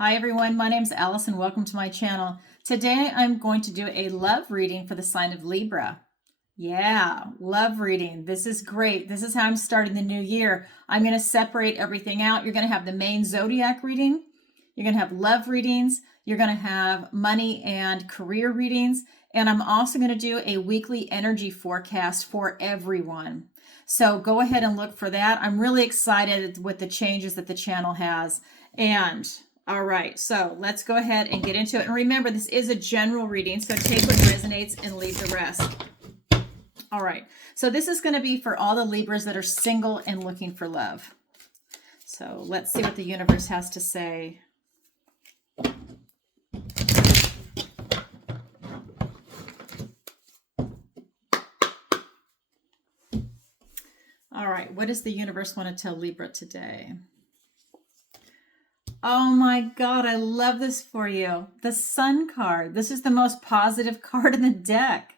Hi everyone, my name is Allison. Welcome to my channel. Today I'm going to do a love reading for the sign of Libra. Yeah, love reading. This is great. This is how I'm starting the new year. I'm going to separate everything out. You're going to have the main zodiac reading. You're going to have love readings. You're going to have money and career readings. And I'm also going to do a weekly energy forecast for everyone. So go ahead and look for that. I'm really excited with the changes that the channel has. And all right, so let's go ahead and get into it. And remember, this is a general reading, so take what resonates and leave the rest. All right, so this is going to be for all the Libras that are single and looking for love. So let's see what the universe has to say. All right, what does the universe want to tell Libra today? Oh my God, I love this for you. The Sun card. This is the most positive card in the deck.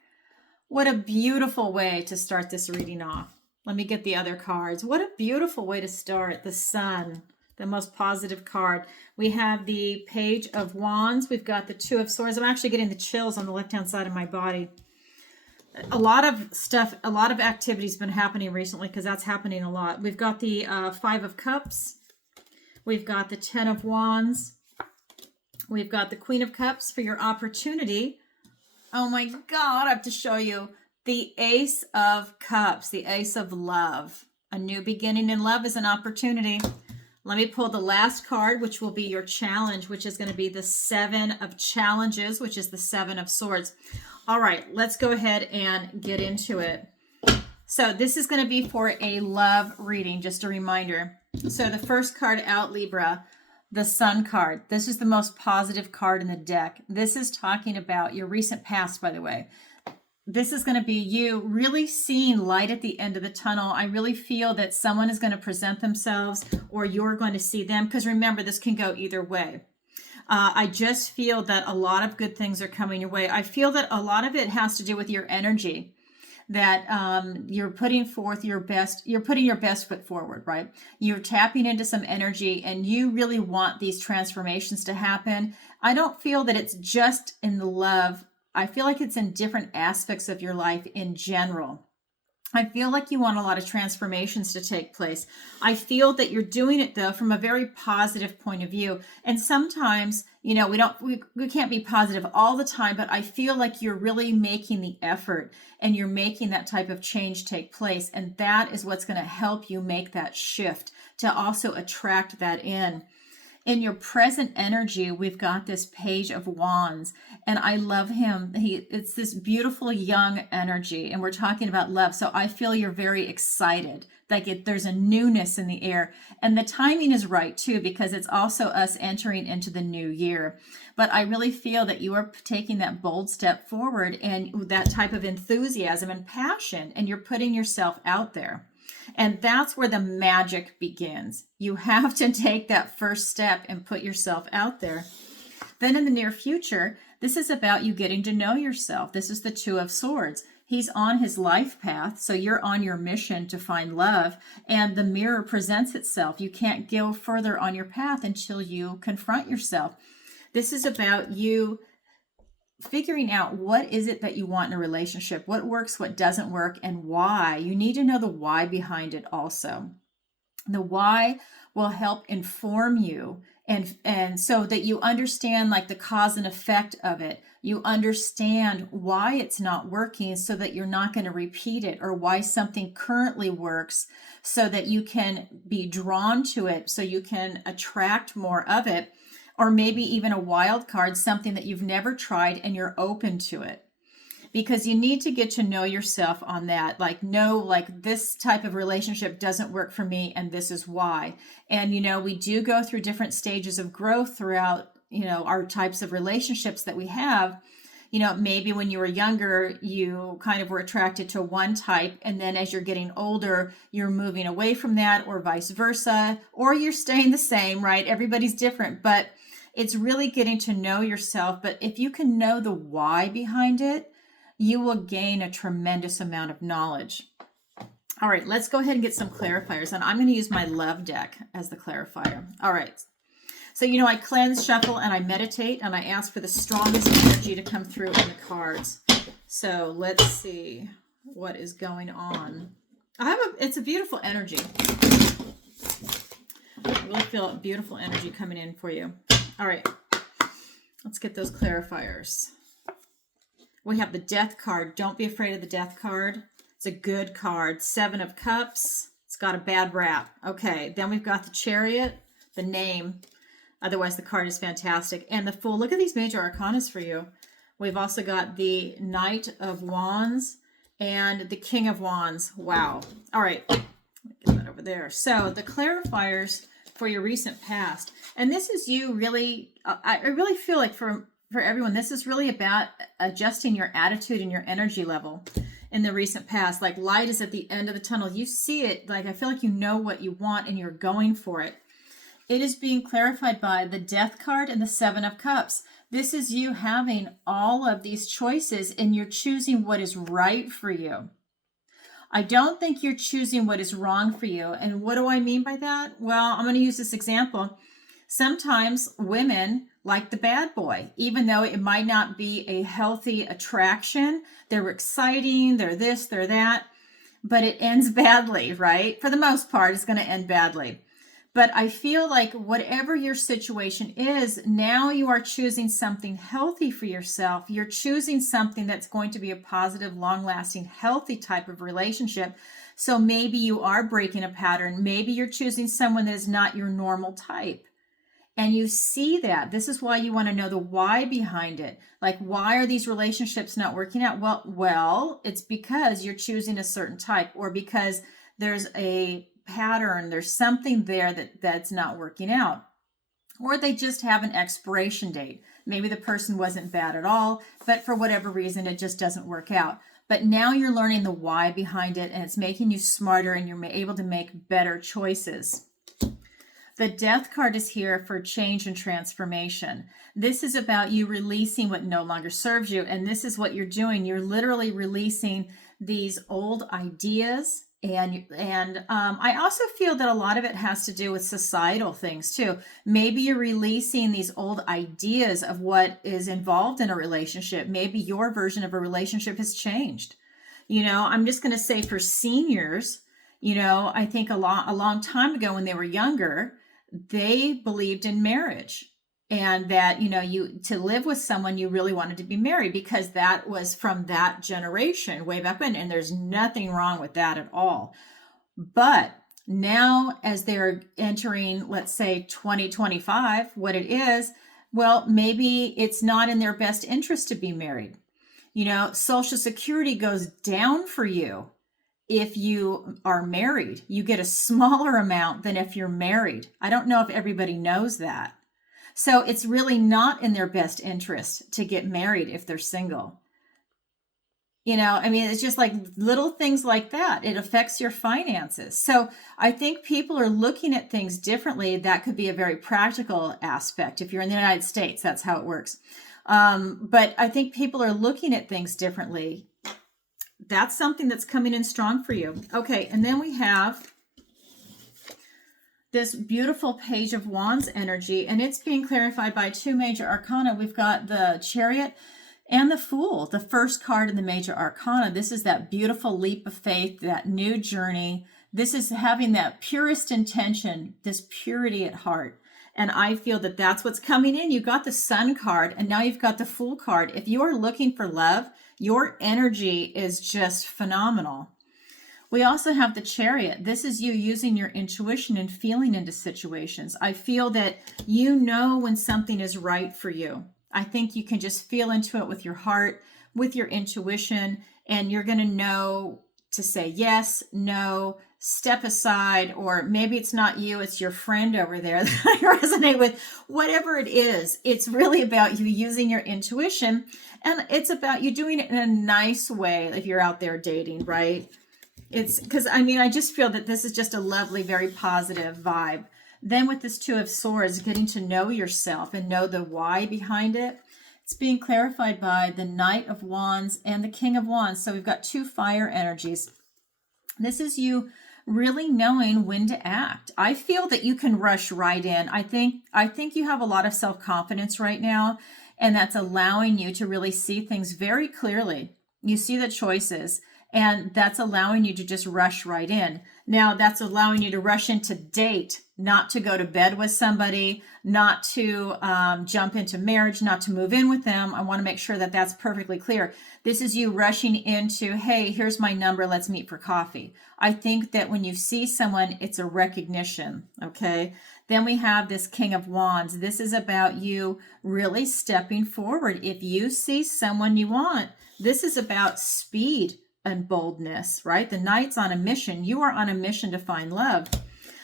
What a beautiful way to start this reading off. Let me get the other cards. What a beautiful way to start. The Sun, the most positive card. We have the Page of Wands. We've got the Two of Swords. I'm actually getting the chills on the left-hand side of my body. A lot of stuff, a lot of activity has been happening recently because that's happening a lot. We've got the Five of Cups. We've got the Ten of Wands. We've got the Queen of Cups for your opportunity. Oh my God, I have to show you the Ace of Cups, the Ace of Love. A new beginning in love is an opportunity. Let me pull the last card, which will be your challenge, which is going to be the Seven of Challenges, which is the Seven of Swords. All right, let's go ahead and get into it. So this is going to be for a love reading, just a reminder. So the first card out, Libra, the Sun card. This is the most positive card in the deck. This is talking about your recent past, by the way. This is going to be you really seeing light at the end of the tunnel. I really feel that someone is going to present themselves or you're going to see them. Because remember, this can go either way. I just feel that a lot of good things are coming your way. I feel that a lot of it has to do with your energy. That you're putting forth your best, you're putting your best foot forward, right? You're tapping into some energy and you really want these transformations to happen. I don't feel that it's just in the love. I feel like it's in different aspects of your life in general. I feel like you want a lot of transformations to take place. I feel that you're doing it though from a very positive point of view. And sometimes, you know, we can't be positive all the time, but I feel like you're really making the effort and you're making that type of change take place. And that is what's going to help you make that shift to also attract that in. In your present energy, we've got this Page of Wands, and I love him. It's this beautiful young energy, and we're talking about love. So I feel you're very excited. Like there's a newness in the air, and the timing is right too, because it's also us entering into the new year. But I really feel that you are taking that bold step forward and that type of enthusiasm and passion, and you're putting yourself out there. And that's where the magic begins. You have to take that first step and put yourself out there. Then in the near future, this is about you getting to know yourself. This is the Two of Swords. He's on his life path, so you're on your mission to find love, and the mirror presents itself. You can't go further on your path until you confront yourself. This is about you figuring out what is it that you want in a relationship, what works, what doesn't work, and why. You need to know the why behind it also. The why will help inform you and so that you understand like the cause and effect of it. You understand why it's not working so that you're not going to repeat it, or why something currently works so that you can be drawn to it, so you can attract more of it. Or maybe even a wild card, something that you've never tried and you're open to it. Because you need to get to know yourself on that. Like, no, like this type of relationship doesn't work for me and this is why. And, you know, we do go through different stages of growth throughout, you know, our types of relationships that we have. You know, maybe when you were younger, you kind of were attracted to one type. And then as you're getting older, you're moving away from that, or vice versa, or you're staying the same, right? Everybody's different, but it's really getting to know yourself. But if you can know the why behind it, you will gain a tremendous amount of knowledge. All right, let's go ahead and get some clarifiers. And I'm going to use my love deck as the clarifier. All right. So, you know, I cleanse, shuffle, and I meditate, and I ask for the strongest energy to come through in the cards. So let's see what is going on. It's a beautiful energy. I really feel a beautiful energy coming in for you. All right, let's get those clarifiers. We have the Death card. Don't be afraid of the Death card. It's a good card. 7 of Cups. It's got a bad rap. Okay, then we've got the Chariot, the name. Otherwise, the card is fantastic. And the Fool. Look at these major arcanas for you. We've also got the Knight of Wands and the King of Wands. Wow. All right, get that over there. So the clarifiers for your recent past. And this is you really, I really feel like for everyone, this is really about adjusting your attitude and your energy level in the recent past. Like light is at the end of the tunnel. You see it, like I feel like you know what you want and you're going for it. It is being clarified by the Death card and the 7 of Cups. This is you having all of these choices and you're choosing what is right for you. I don't think you're choosing what is wrong for you. And what do I mean by that? Well, I'm going to use this example. Sometimes women like the bad boy, even though it might not be a healthy attraction. They're exciting, they're this, they're that, but it ends badly, right? For the most part, it's going to end badly. But I feel like whatever your situation is, now you are choosing something healthy for yourself. You're choosing something that's going to be a positive, long-lasting, healthy type of relationship. So maybe you are breaking a pattern. Maybe you're choosing someone that is not your normal type. And you see that. This is why you want to know the why behind it. Like, why are these relationships not working out? Well, it's because you're choosing a certain type, or because there's a pattern, there's something there that's not working out, or they just have an expiration date. Maybe the person wasn't bad at all, but for whatever reason it just doesn't work out. But now you're learning the why behind it, and it's making you smarter, and you're able to make better choices. The Death card is here for change and transformation. This is about you releasing what no longer serves you, and this is what you're doing. You're literally releasing these old ideas. And I also feel that a lot of it has to do with societal things too. Maybe you're releasing these old ideas of what is involved in a relationship. Maybe your version of a relationship has changed. You know, I'm just going to say for seniors, you know, I think a long time ago when they were younger, they believed in marriage. And that, you know, to live with someone, you really wanted to be married, because that was from that generation way back when. And there's nothing wrong with that at all. But now, as they're entering, let's say 2025, what it is, well, maybe it's not in their best interest to be married. You know, Social Security goes down for you if you are married. You get a smaller amount than if you're married. I don't know if everybody knows that. So it's really not in their best interest to get married if they're single. You know, I mean, it's just like little things like that. It affects your finances. So I think people are looking at things differently. That could be a very practical aspect. If you're in the United States, that's how it works. But I think people are looking at things differently. That's something that's coming in strong for you. Okay, and then we have this beautiful Page of Wands energy, and it's being clarified by 2 major arcana. We've got the Chariot and the Fool, the first card in the major arcana. This is that beautiful leap of faith, that new journey. This is having that purest intention, this purity at heart. And I feel that that's what's coming in. You got the Sun card, and now you've got the Fool card. If you are looking for love, your energy is just phenomenal. We also have the Chariot. This is you using your intuition and feeling into situations. I feel that you know when something is right for you. I think you can just feel into it with your heart, with your intuition, and you're going to know to say yes, no, step aside, or maybe it's not you, it's your friend over there that I resonate with. Whatever it is, it's really about you using your intuition, and it's about you doing it in a nice way if you're out there dating, right? It's because, I mean, I just feel that this is just a lovely, very positive vibe. Then with this 2 of Swords, getting to know yourself and know the why behind it. It's being clarified by the Knight of Wands and the King of Wands. So we've got 2 fire energies. This is you really knowing when to act. I feel that you can rush right in. I think you have a lot of self-confidence right now, and that's allowing you to really see things very clearly. You see the choices, and that's allowing you to just rush right in. Now, that's allowing you to rush into date, not to go to bed with somebody, not to jump into marriage, not to move in with them. I want to make sure that that's perfectly clear. This is you rushing into, hey, here's my number, let's meet for coffee. I think that when you see someone, it's a recognition, okay? Then we have this King of Wands. This is about you really stepping forward. If you see someone you want, this is about speed and boldness, right? The Knight's on a mission. You are on a mission to find love.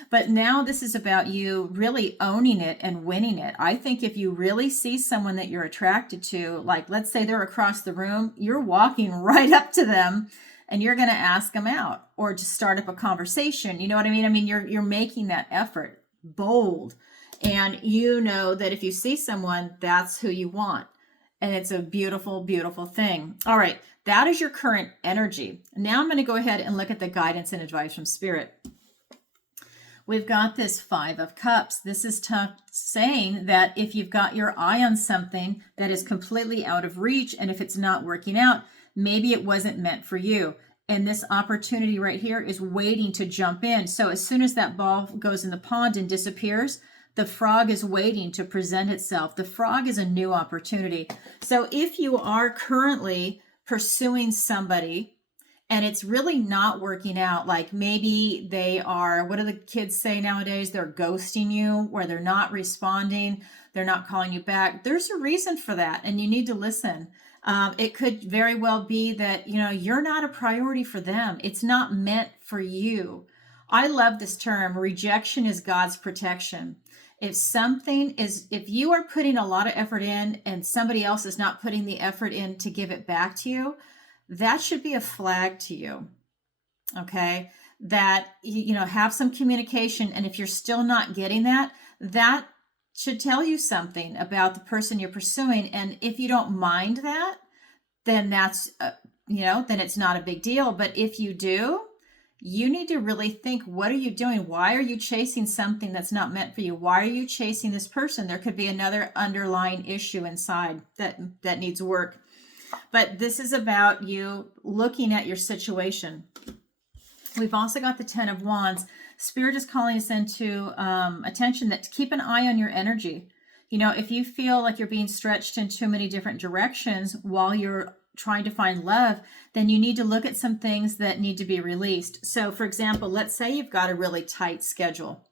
But now this is about you really owning it and winning it. I think if you really see someone that you're attracted to, like let's say they're across the room, you're walking right up to them and you're going to ask them out or just start up a conversation. You know what I mean? I mean, you're making that effort, bold. And you know that if you see someone, that's who you want. And it's a beautiful, beautiful thing. All right. That is your current energy. Now I'm going to go ahead and look at the guidance and advice from Spirit. We've got this 5 of Cups. This is saying that if you've got your eye on something that is completely out of reach, and if it's not working out, maybe it wasn't meant for you. And this opportunity right here is waiting to jump in. So as soon as that ball goes in the pond and disappears, the frog is waiting to present itself. The frog is a new opportunity. So if you are currently pursuing somebody and it's really not working out, like maybe they are, what do the kids say nowadays? They're ghosting you, where they're not responding, they're not calling you back. There's a reason for that, and you need to listen. It could very well be that, you're not a priority for them. It's not meant for you. I love this term, rejection is God's protection. If you are putting a lot of effort in and somebody else is not putting the effort in to give it back to you, that should be a flag to you. Okay. That, have some communication. And if you're still not getting that, that should tell you something about the person you're pursuing. And if you don't mind that, then that's, then it's not a big deal. But if you do, you need to really think, what are you doing? Why are you chasing something that's not meant for you? Why are you chasing this person? There could be another underlying issue inside that needs work. But this is about you looking at your situation. We've also got the 10 of Wands. Spirit is calling us into attention that keep an eye on your energy. If you feel like you're being stretched in too many different directions while you're trying to find love, then you need to look at some things that need to be released. So for example, let's say you've got a really tight schedule.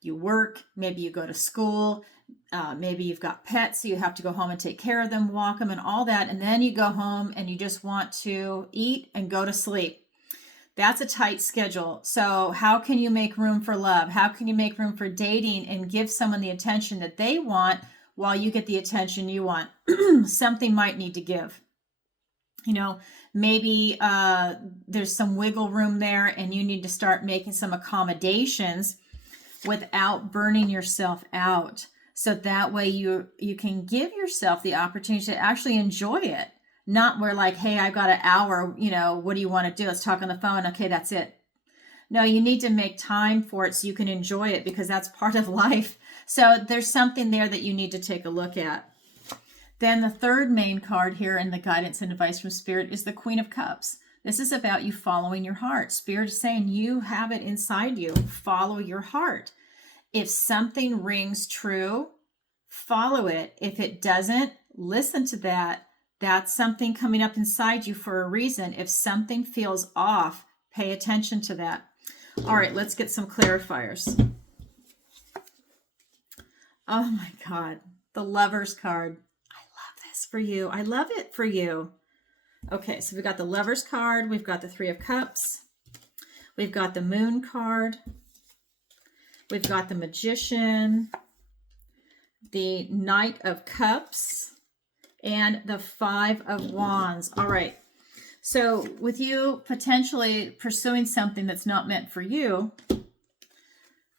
You work, maybe you go to school, maybe you've got pets, so you have to go home and take care of them, walk them and all that. And then you go home and you just want to eat and go to sleep. That's a tight schedule. So how can you make room for love? How can you make room for dating and give someone the attention that they want while you get the attention you want? Something might need to give. Maybe there's some wiggle room there and you need to start making some accommodations without burning yourself out. So that way you can give yourself the opportunity to actually enjoy it. Not where like, hey, I've got an hour, what do you want to do? Let's talk on the phone. Okay, that's it. No, you need to make time for it so you can enjoy it, because that's part of life. So there's something there that you need to take a look at. Then the third main card here in the guidance and advice from Spirit is the Queen of Cups. This is about you following your heart. Spirit is saying you have it inside you. Follow your heart. If something rings true, follow it. If it doesn't, listen to that. That's something coming up inside you for a reason. If something feels off, pay attention to that. All right, let's get some clarifiers. Oh my God, the Lover's card. For you. I love it for you. Okay, so we've got the Lover's card. We've got the 3 of Cups. We've got the Moon card. We've got the Magician, the Knight of Cups, and the 5 of Wands. All right. So with you potentially pursuing something that's not meant for you,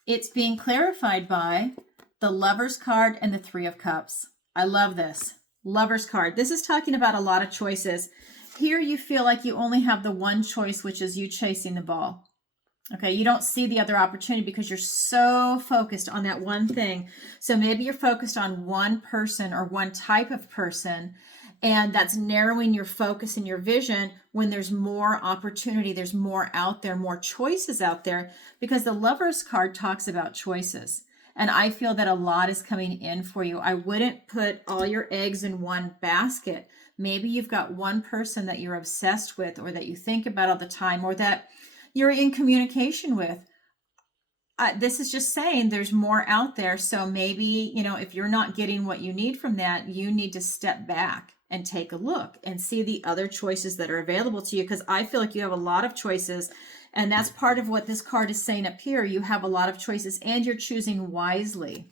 it's being clarified by the Lover's card and the 3 of Cups. I love this. Lover's card. This is talking about a lot of choices. Here you feel like you only have the one choice, which is you chasing the ball. Okay, you don't see the other opportunity because you're so focused on that one thing. So maybe you're focused on one person or one type of person, and that's narrowing your focus and your vision when there's more opportunity, there's more out there, more choices out there, because the Lovers card talks about choices. And I feel that a lot is coming in for you. I wouldn't put all your eggs in one basket. Maybe you've got one person that you're obsessed with, or that you think about all the time, or that you're in communication with. This is just saying there's more out there. So maybe, if you're not getting what you need from that, you need to step back and take a look and see the other choices that are available to you. Because I feel like you have a lot of choices. And that's part of what this card is saying up here. You have a lot of choices and you're choosing wisely.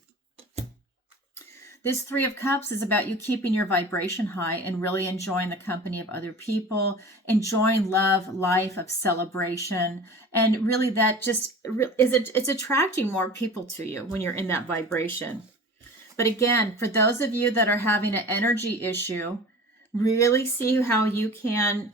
This Three of Cups is about you keeping your vibration high and really enjoying the company of other people, enjoying love, life, of celebration. And really that just it's attracting more people to you when you're in that vibration. But again, for those of you that are having an energy issue, really see how you can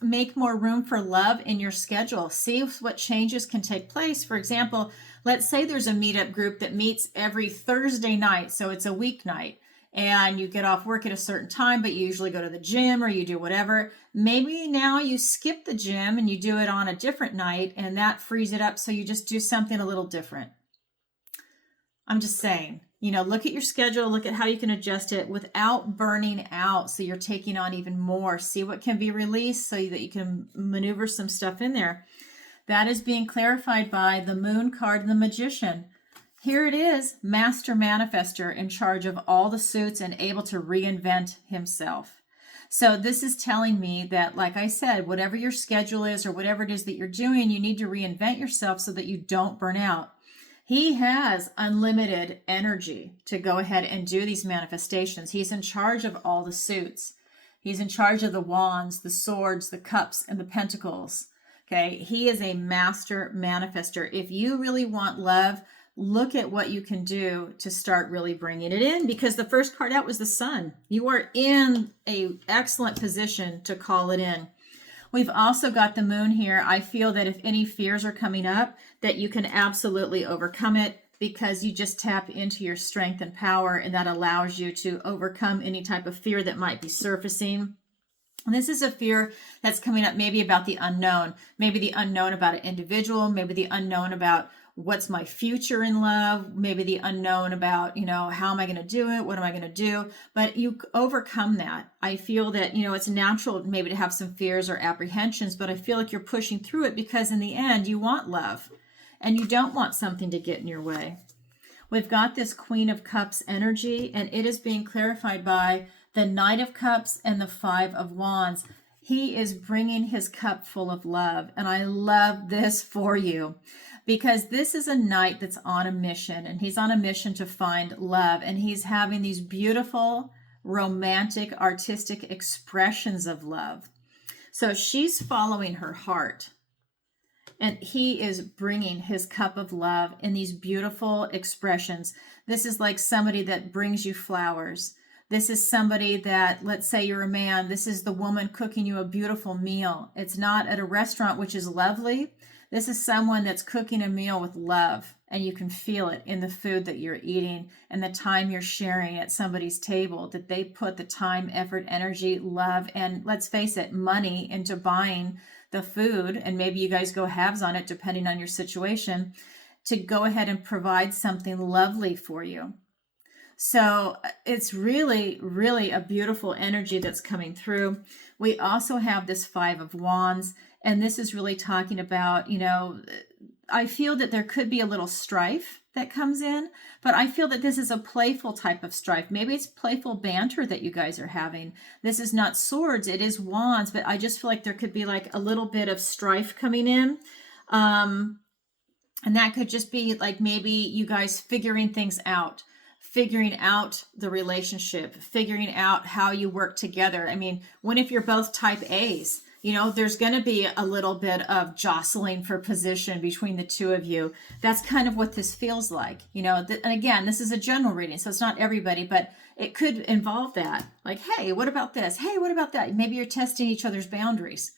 make more room for love in your schedule. See what changes can take place. For example, let's say there's a meetup group that meets every Thursday night. So it's a weeknight and you get off work at a certain time, but you usually go to the gym or you do whatever. Maybe now you skip the gym and you do it on a different night, and that frees it up. So you just do something a little different. I'm just saying, look at your schedule, look at how you can adjust it without burning out. So you're taking on even more. See what can be released so that you can maneuver some stuff in there. That is being clarified by the Moon card and the Magician. Here it is, Master Manifester in charge of all the suits and able to reinvent himself. So this is telling me that, like I said, whatever your schedule is or whatever it is that you're doing, you need to reinvent yourself so that you don't burn out. He has unlimited energy to go ahead and do these manifestations. He's in charge of all the suits. He's in charge of the wands, the swords, the cups, and the pentacles. Okay, he is a master manifester. If you really want love, look at what you can do to start really bringing it in, because the first card out was the Sun. You are in an excellent position to call it in. We've also got the Moon here. I feel that if any fears are coming up, that you can absolutely overcome it, because you just tap into your strength and power, and that allows you to overcome any type of fear that might be surfacing. And this is a fear that's coming up maybe about the unknown, maybe the unknown about an individual, maybe the unknown about what's my future in love, maybe the unknown about, how am I going to do it? What am I going to do? But you overcome that. I feel that, it's natural maybe to have some fears or apprehensions, but I feel like you're pushing through it because in the end you want love and you don't want something to get in your way. We've got this Queen of Cups energy, and it is being clarified by the Knight of Cups and the Five of Wands. He is bringing his cup full of love. And I love this for you, because this is a knight that's on a mission, and he's on a mission to find love. And he's having these beautiful, romantic, artistic expressions of love. So she's following her heart. And he is bringing his cup of love in these beautiful expressions. This is like somebody that brings you flowers. This is somebody that, let's say you're a man, this is the woman cooking you a beautiful meal. It's not at a restaurant, which is lovely. This is someone that's cooking a meal with love, and you can feel it in the food that you're eating and the time you're sharing at somebody's table, that they put the time, effort, energy, love, and let's face it, money into buying the food. And maybe you guys go halves on it depending on your situation, to go ahead and provide something lovely for you. So it's really, really a beautiful energy that's coming through. We also have this Five of Wands, and this is really talking about, I feel that there could be a little strife that comes in, but I feel that this is a playful type of strife. Maybe it's playful banter that you guys are having. This is not swords, it is wands, but I just feel like there could be like a little bit of strife coming in. And that could just be like maybe you guys figuring things out. Figuring out the relationship, figuring out how you work together. I mean, what if you're both type A's? There's going to be a little bit of jostling for position between the two of you. That's kind of what this feels like. And again, this is a general reading, so it's not everybody, but it could involve that. Like, hey, what about this? Hey, what about that? Maybe you're testing each other's boundaries.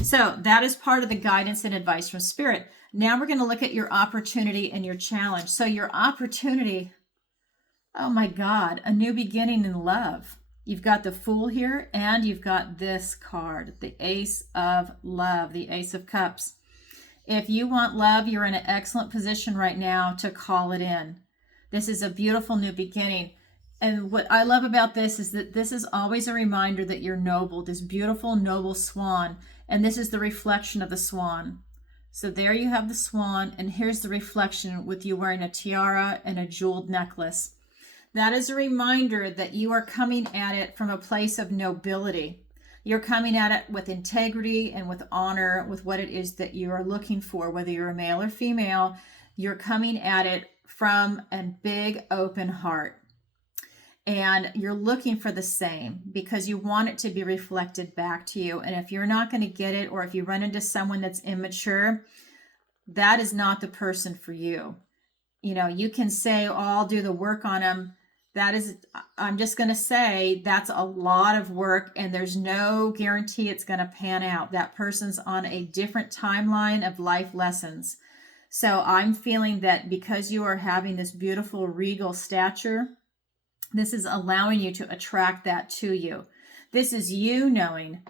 So that is part of the guidance and advice from Spirit. Now we're going to look at your opportunity and your challenge. So your opportunity, oh my God, a new beginning in love. You've got the Fool here, and you've got this card, the Ace of Love, the Ace of Cups. If you want love, you're in an excellent position right now to call it in. This is a beautiful new beginning. And what I love about this is that this is always a reminder that you're noble, this beautiful, noble swan. And this is the reflection of the swan. So there you have the swan, and here's the reflection with you wearing a tiara and a jeweled necklace. That is a reminder that you are coming at it from a place of nobility. You're coming at it with integrity and with honor, with what it is that you are looking for, whether you're a male or female. You're coming at it from a big open heart. And you're looking for the same because you want it to be reflected back to you. And if you're not going to get it, or if you run into someone that's immature, that is not the person for you. You know, you can say, oh, I'll do the work on them. That is, I'm just going to say that's a lot of work, and there's no guarantee it's going to pan out. That person's on a different timeline of life lessons. So I'm feeling that because you are having this beautiful regal stature, this is allowing you to attract that to you. This is you knowing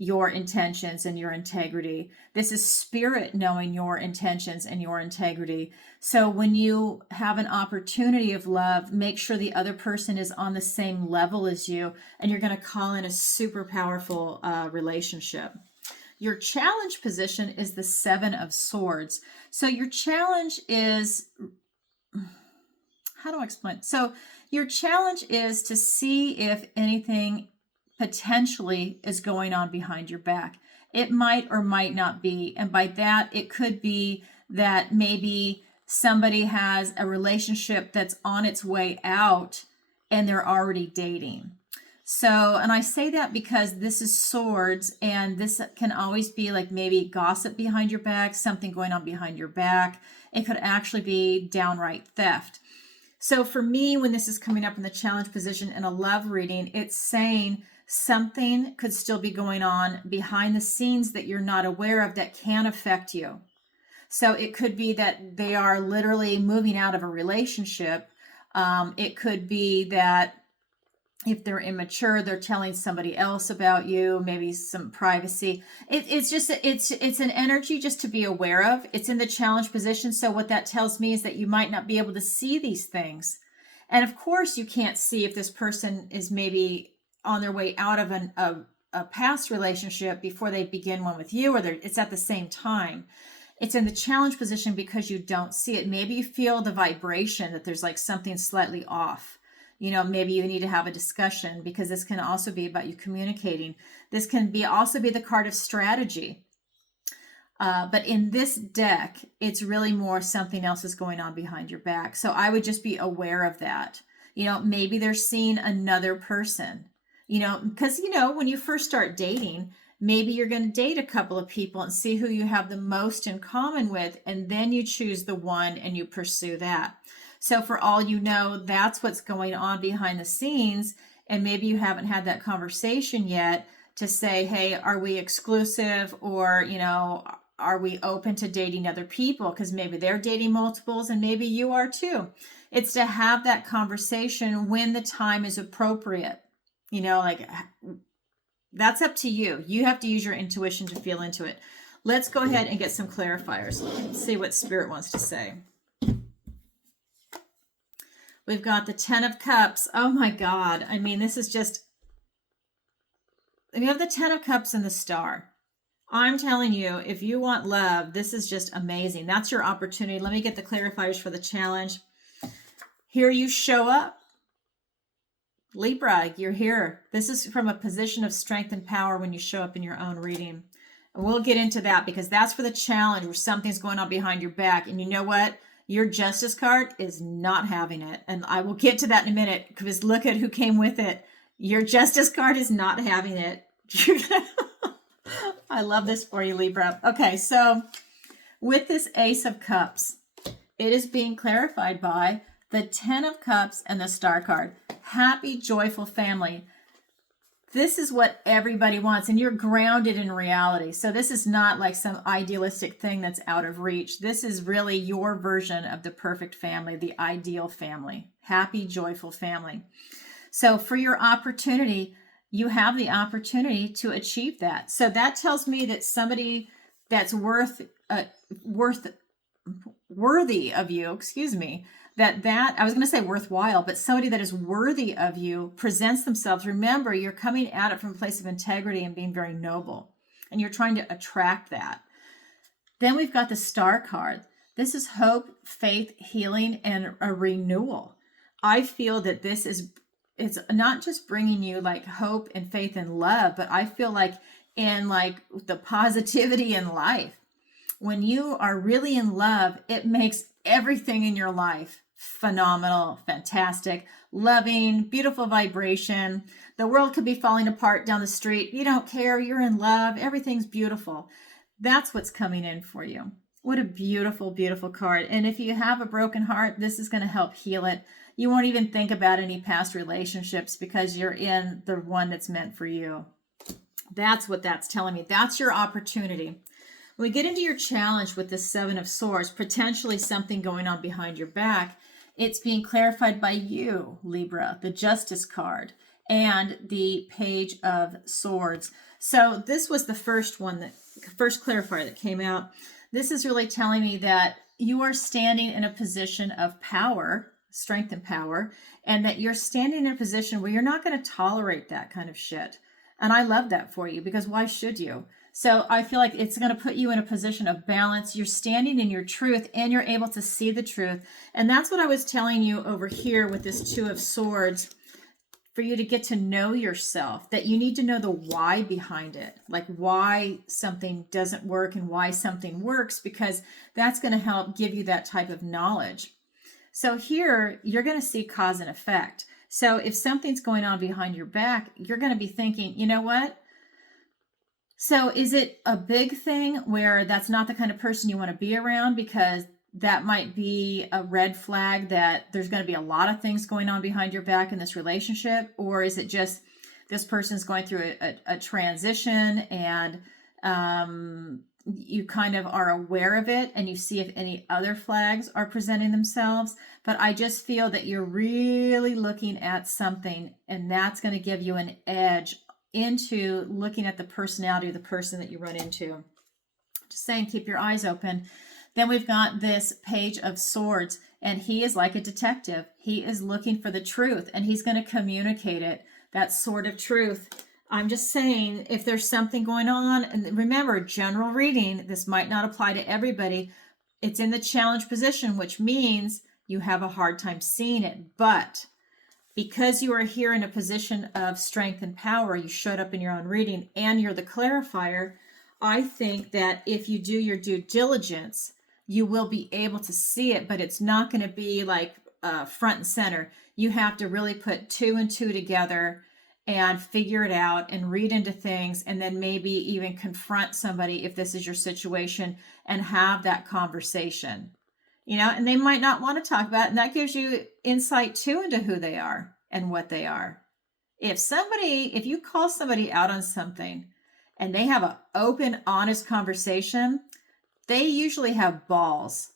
your intentions and your integrity. This is Spirit knowing your intentions and your integrity. So when you have an opportunity of love, make sure the other person is on the same level as you, and you're going to call in a super powerful relationship. Your challenge position is the Seven of Swords. So your challenge is, how do I explain? So your challenge is to see if anything potentially is going on behind your back. It might or might not be. And by that, it could be that maybe somebody has a relationship that's on its way out and they're already dating. So, and I say that because this is swords, and this can always be like maybe gossip behind your back, something going on behind your back. It could actually be downright theft. So for me, when this is coming up in the challenge position in a love reading, it's saying something could still be going on behind the scenes that you're not aware of that can affect you. So it could be that they are literally moving out of a relationship. It could be that if they're immature, they're telling somebody else about you, maybe some privacy. It's an energy just to be aware of. It's in the challenge position. So what that tells me is that you might not be able to see these things. And of course, you can't see if this person is maybe on their way out of a past relationship before they begin one with you, or it's at the same time. It's in the challenge position because you don't see it. Maybe you feel the vibration that there's like something slightly off. You know, maybe you need to have a discussion, because this can also be about you communicating. This can also be the card of strategy. But in this deck, it's really more something else is going on behind your back. So I would just be aware of that. You know, maybe they're seeing another person, you know, because, you know, when you first start dating, maybe you're going to date a couple of people and see who you have the most in common with. And then you choose the one and you pursue that. So for all you know, that's what's going on behind the scenes. And maybe you haven't had that conversation yet to say, hey, are we exclusive? Or, you know, are we open to dating other people? Because maybe they're dating multiples and maybe you are too. It's to have that conversation when the time is appropriate. You know, like that's up to you. You have to use your intuition to feel into it. Let's go ahead and get some clarifiers. Let's see what Spirit wants to say. We've got the 10 of Cups. Oh my God. I mean, this is just, we have the 10 of Cups and the Star. I'm telling you, if you want love, this is just amazing. That's your opportunity. Let me get the clarifiers for the challenge. Here you show up. Libra, you're here. This is from a position of strength and power when you show up in your own reading. And we'll get into that because that's for the challenge where something's going on behind your back. And you know what? Your Justice card is not having it. And I will get to that in a minute because look at who came with it. Your Justice card is not having it. I love this for you, Libra. Okay, so with this Ace of Cups, it is being clarified by the 10 of Cups and the Star card. Happy, joyful family. This is what everybody wants, and you're grounded in reality. So this is not like some idealistic thing that's out of reach. This is really your version of the perfect family, the ideal family, happy, joyful family. So for your opportunity, you have the opportunity to achieve that. So that tells me that somebody that's worthy of you, excuse me, that I was going to say worthwhile, but somebody that is worthy of you presents themselves. Remember, you're coming at it from a place of integrity and being very noble, and you're trying to attract that. Then we've got the Star card. This is hope, faith, healing, and a renewal. I feel that this is, it's not just bringing you like hope and faith and love, but I feel like in like the positivity in life. When you are really in love, it makes everything in your life phenomenal, fantastic, loving, beautiful vibration. The world could be falling apart down the street. You don't care. You're in love. Everything's beautiful. That's what's coming in for you. What a beautiful, beautiful card. And if you have a broken heart, this is going to help heal it. You won't even think about any past relationships because you're in the one that's meant for you. That's what that's telling me. That's your opportunity. When we get into your challenge with the Seven of Swords, potentially something going on behind your back, it's being clarified by you, Libra, the Justice card, and the Page of Swords. So this was the first clarifier that came out. This is really telling me that you are standing in a position of power, strength and power, and that you're standing in a position where you're not going to tolerate that kind of shit. And I love that for you, because why should you? So I feel like it's going to put you in a position of balance. You're standing in your truth and you're able to see the truth. And that's what I was telling you over here with this Two of Swords, for you to get to know yourself, that you need to know the why behind it, like why something doesn't work and why something works, because that's going to help give you that type of knowledge. So here you're going to see cause and effect. So if something's going on behind your back, you're going to be thinking, you know what? So is it a big thing where that's not the kind of person you want to be around, because that might be a red flag that there's going to be a lot of things going on behind your back in this relationship? Or is it just this person's going through a transition and you kind of are aware of it and you see if any other flags are presenting themselves? But I just feel that you're really looking at something, and that's going to give you an edge into looking at the personality of the person that you run into. Just saying, keep your eyes open. Then we've got this Page of Swords, and he is like a detective. He is looking for the truth, and he's going to communicate it, that sword of truth. I'm just saying, if there's something going on, and remember, general reading, this might not apply to everybody. It's in the challenge position, which means you have a hard time seeing it. But because you are here in a position of strength and power, you showed up in your own reading and you're the clarifier, I think that if you do your due diligence, you will be able to see it, but it's not going to be like front and center. You have to really put two and two together and figure it out and read into things, and then maybe even confront somebody if this is your situation and have that conversation. You know, and they might not want to talk about it, and that gives you insight too into who they are and what they are. If you call somebody out on something and they have an open, honest conversation, they usually have balls.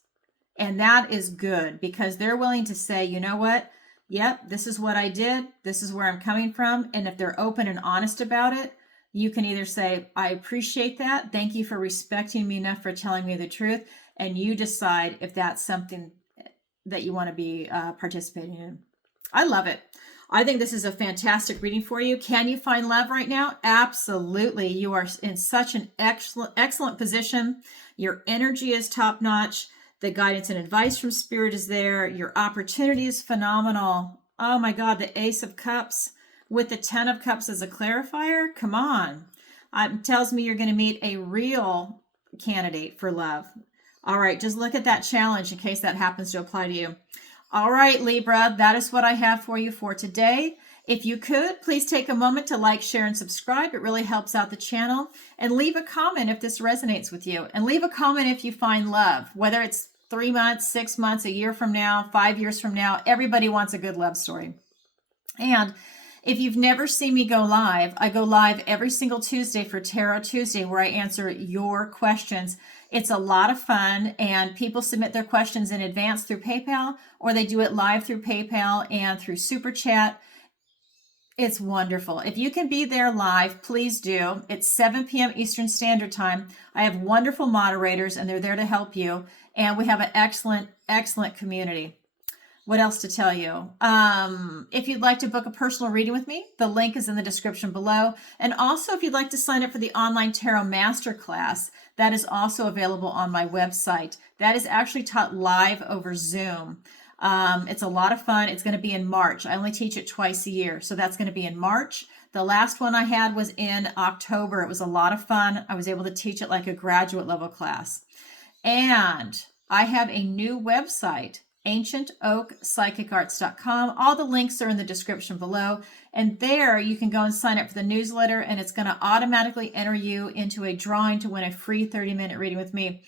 And that is good, because they're willing to say, you know what? Yep, this is what I did. This is where I'm coming from. And if they're open and honest about it, you can either say, I appreciate that. Thank you for respecting me enough for telling me the truth. And you decide if that's something that you want to be participating in. I love it. I think this is a fantastic reading for you. Can you find love right now? Absolutely. You are in such an excellent position. Your energy is top notch. The guidance and advice from Spirit is there. Your opportunity is phenomenal. Oh my God, the Ace of Cups with the 10 of Cups as a clarifier. Come on. It tells me you're going to meet a real candidate for love. All right, just look at that challenge in case that happens to apply to you. All right, Libra, that is what I have for you for today. If you could, please take a moment to like, share, and subscribe. It really helps out the channel. And leave a comment if this resonates with you. And leave a comment if you find love, whether it's 3 months, 6 months, a year from now, 5 years from now. Everybody wants a good love story. And If you've never seen me go live, I go live every single Tuesday for Tarot Tuesday, where I answer your questions. It's a lot of fun, and people submit their questions in advance through PayPal, or they do it live through PayPal and through Super Chat. It's wonderful. If you can be there live, please do. It's 7 p.m. Eastern Standard Time. I have wonderful moderators, and they're there to help you. And we have an excellent, excellent community. What else to tell you? If you'd like to book a personal reading with me, the link is in the description below. And also, if you'd like to sign up for the online tarot masterclass, that is also available on my website. That is actually taught live over Zoom. It's a lot of fun. It's going to be in March. I only teach it twice a year, so that's going to be in March. The last one I had was in October. It was a lot of fun. I was able to teach it like a graduate level class. And I have a new website, ancientoakpsychicarts.com. All the links are in the description below. And there you can go and sign up for the newsletter, and it's going to automatically enter you into a drawing to win a free 30-minute reading with me.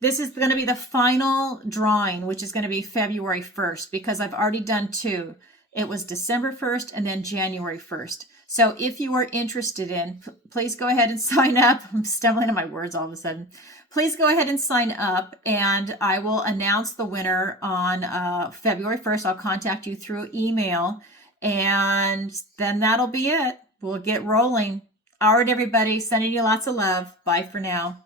This is going to be the final drawing, which is going to be February 1st, because I've already done 2. It was December 1st and then January 1st. So if you are interested in, please go ahead and sign up. I'm stumbling on my words all of a sudden. Please go ahead and sign up, and I will announce the winner on February 1st. I'll contact you through email, and then that'll be it. We'll get rolling. All right, everybody, sending you lots of love. Bye for now.